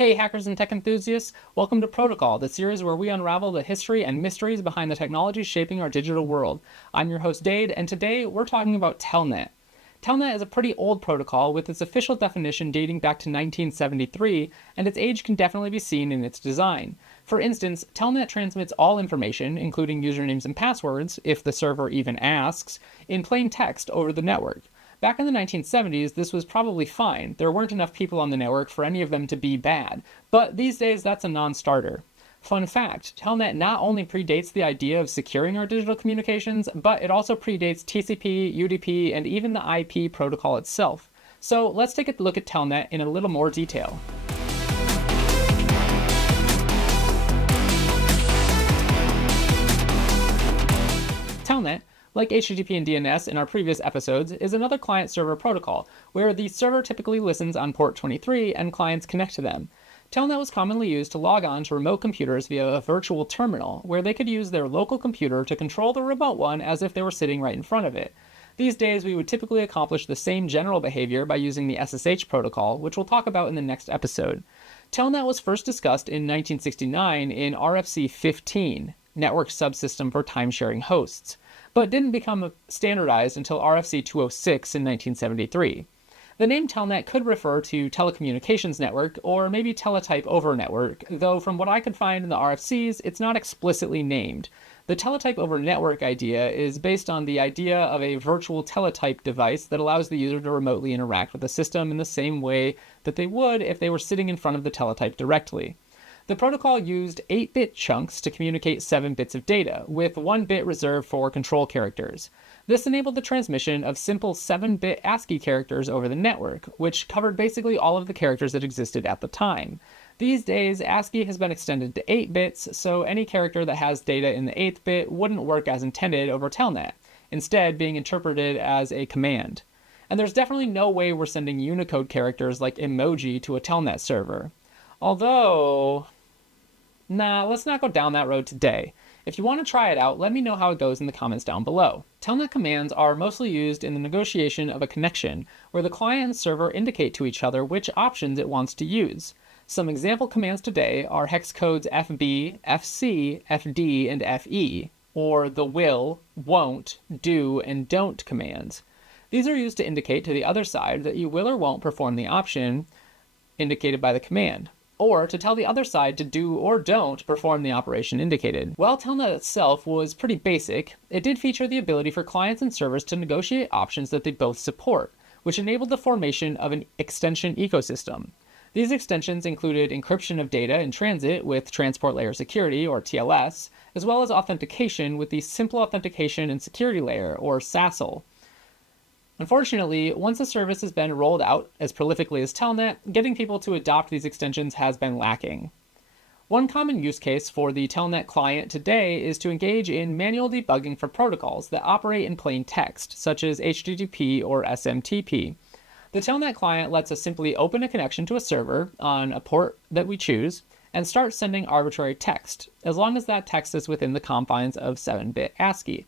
Hey hackers and tech enthusiasts, welcome to Protocol, the series where we unravel the history and mysteries behind the technology shaping our digital world. I'm your host Dade, and today we're talking about Telnet. Telnet is a pretty old protocol with its official definition dating back to 1973, and its age can definitely be seen in its design. For instance, Telnet transmits all information, including usernames and passwords, if the server even asks, in plain text over the network. Back in the 1970s, this was probably fine. There weren't enough people on the network for any of them to be bad. But these days, that's a non-starter. Fun fact, Telnet not only predates the idea of securing our digital communications, but it also predates TCP, UDP, and even the IP protocol itself. So let's take a look at Telnet in a little more detail. Telnet, like HTTP and DNS in our previous episodes, is another client-server protocol, where the server typically listens on port 23 and clients connect to them. Telnet was commonly used to log on to remote computers via a virtual terminal, where they could use their local computer to control the remote one as if they were sitting right in front of it. These days, we would typically accomplish the same general behavior by using the SSH protocol, which we'll talk about in the next episode. Telnet was first discussed in 1969 in RFC 15, Network Subsystem for Time-Sharing Hosts, but didn't become standardized until RFC 206 in 1973. The name Telnet could refer to telecommunications network or maybe teletype over network, though from what I could find in the RFCs, it's not explicitly named. The teletype over network idea is based on the idea of a virtual teletype device that allows the user to remotely interact with the system in the same way that they would if they were sitting in front of the teletype directly. The protocol used 8-bit chunks to communicate 7 bits of data, with 1 bit reserved for control characters. This enabled the transmission of simple 7-bit ASCII characters over the network, which covered basically all of the characters that existed at the time. These days, ASCII has been extended to 8 bits, so any character that has data in the 8th bit wouldn't work as intended over Telnet, instead being interpreted as a command. And there's definitely no way we're sending Unicode characters like emoji to a Telnet server. Although, let's not go down that road today. If you want to try it out, let me know how it goes in the comments down below. Telnet commands are mostly used in the negotiation of a connection, where the client and server indicate to each other which options it wants to use. Some example commands today are hex codes FB, FC, FD, and FE, or the will, won't, do, and don't commands. These are used to indicate to the other side that you will or won't perform the option indicated by the command, or to tell the other side to do or don't perform the operation indicated. While Telnet itself was pretty basic, it did feature the ability for clients and servers to negotiate options that they both support, which enabled the formation of an extension ecosystem. These extensions included encryption of data in transit with Transport Layer Security, or TLS, as well as authentication with the Simple Authentication and Security Layer, or SASL. Unfortunately, once a service has been rolled out as prolifically as Telnet, getting people to adopt these extensions has been lacking. One common use case for the Telnet client today is to engage in manual debugging for protocols that operate in plain text, such as HTTP or SMTP. The Telnet client lets us simply open a connection to a server on a port that we choose and start sending arbitrary text, as long as that text is within the confines of 7-bit ASCII.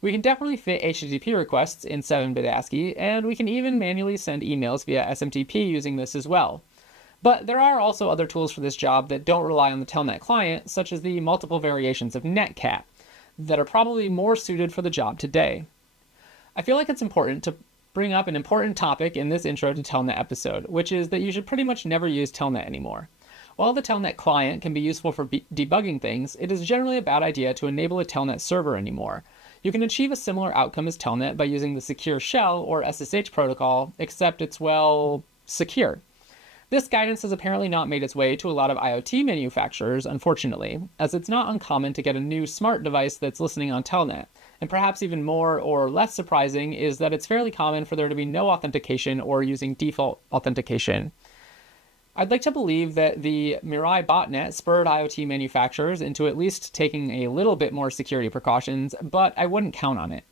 We can definitely fit HTTP requests in 7-bit ASCII, and we can even manually send emails via SMTP using this as well. But there are also other tools for this job that don't rely on the Telnet client, such as the multiple variations of Netcat, that are probably more suited for the job today. I feel like it's important to bring up an important topic in this intro to Telnet episode, which is that you should pretty much never use Telnet anymore. While the Telnet client can be useful for debugging things, it is generally a bad idea to enable a Telnet server anymore. You can achieve a similar outcome as Telnet by using the Secure Shell or SSH protocol, except it's, well, secure. This guidance has apparently not made its way to a lot of IoT manufacturers, unfortunately, as it's not uncommon to get a new smart device that's listening on Telnet. And perhaps even more or less surprising is that it's fairly common for there to be no authentication or using default authentication. I'd like to believe that the Mirai botnet spurred IoT manufacturers into at least taking a little bit more security precautions, but I wouldn't count on it.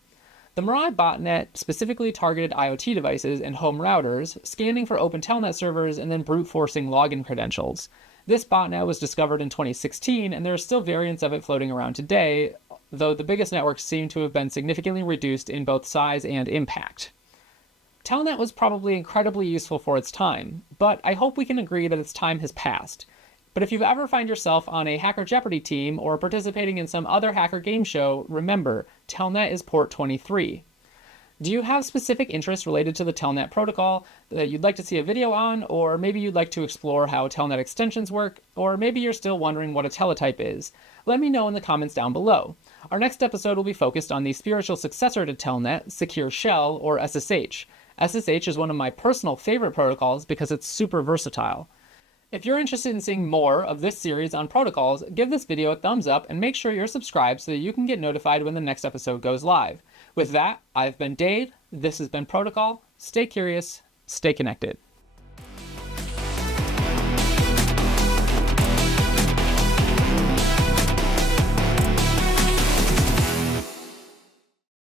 The Mirai botnet specifically targeted IoT devices and home routers, scanning for open Telnet servers and then brute forcing login credentials. This botnet was discovered in 2016, and there are still variants of it floating around today, though the biggest networks seem to have been significantly reduced in both size and impact. Telnet was probably incredibly useful for its time, but I hope we can agree that its time has passed. But if you ever find yourself on a Hacker Jeopardy team or participating in some other hacker game show, remember, Telnet is port 23. Do you have specific interests related to the Telnet protocol that you'd like to see a video on, or maybe you'd like to explore how Telnet extensions work, or maybe you're still wondering what a teletype is? Let me know in the comments down below. Our next episode will be focused on the spiritual successor to Telnet, Secure Shell, or SSH. SSH is one of my personal favorite protocols because it's super versatile. If you're interested in seeing more of this series on protocols, give this video a thumbs up and make sure you're subscribed so that you can get notified when the next episode goes live. With that, I've been Dave, this has been Protocol. Stay curious, stay connected.